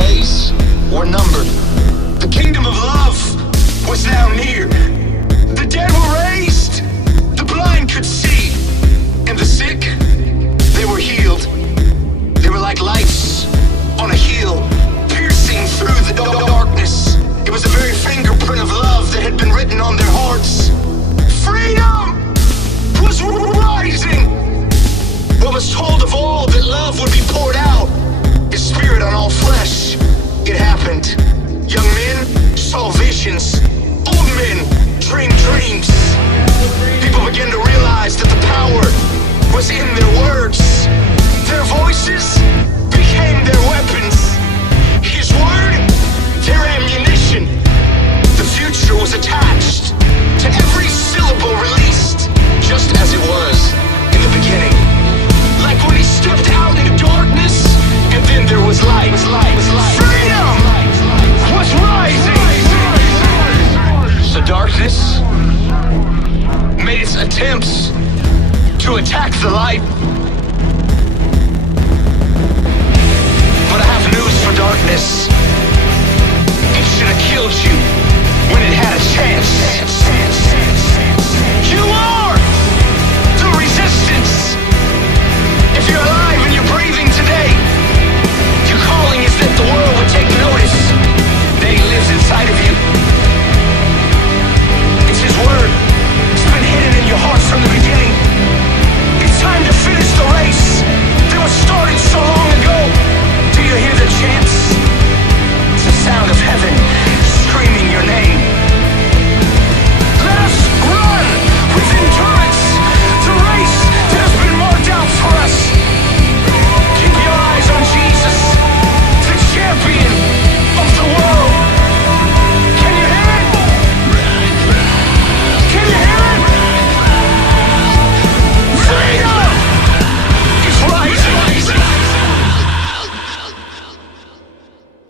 days were numbered. The kingdom of love was now near. The dead were raised, the blind could see, and the sick, they were healed. They were like lights on a hill, piercing through the darkness. It was the very fingerprint of love that had been written on their hearts. Freedom was rising. What was told of all that love would be poured out, His Spirit on all flesh. It happened. Young men saw visions. Old men dreamed dreams. People began to realize that the power was in their words. Their voices became their weapons. His word, their ammunition. The future was attached to every syllable released, just as it was in the beginning. Like when He stepped out into darkness, and then there was light. Freedom was rising. So darkness made its attempts to attack the light. But I have news for darkness.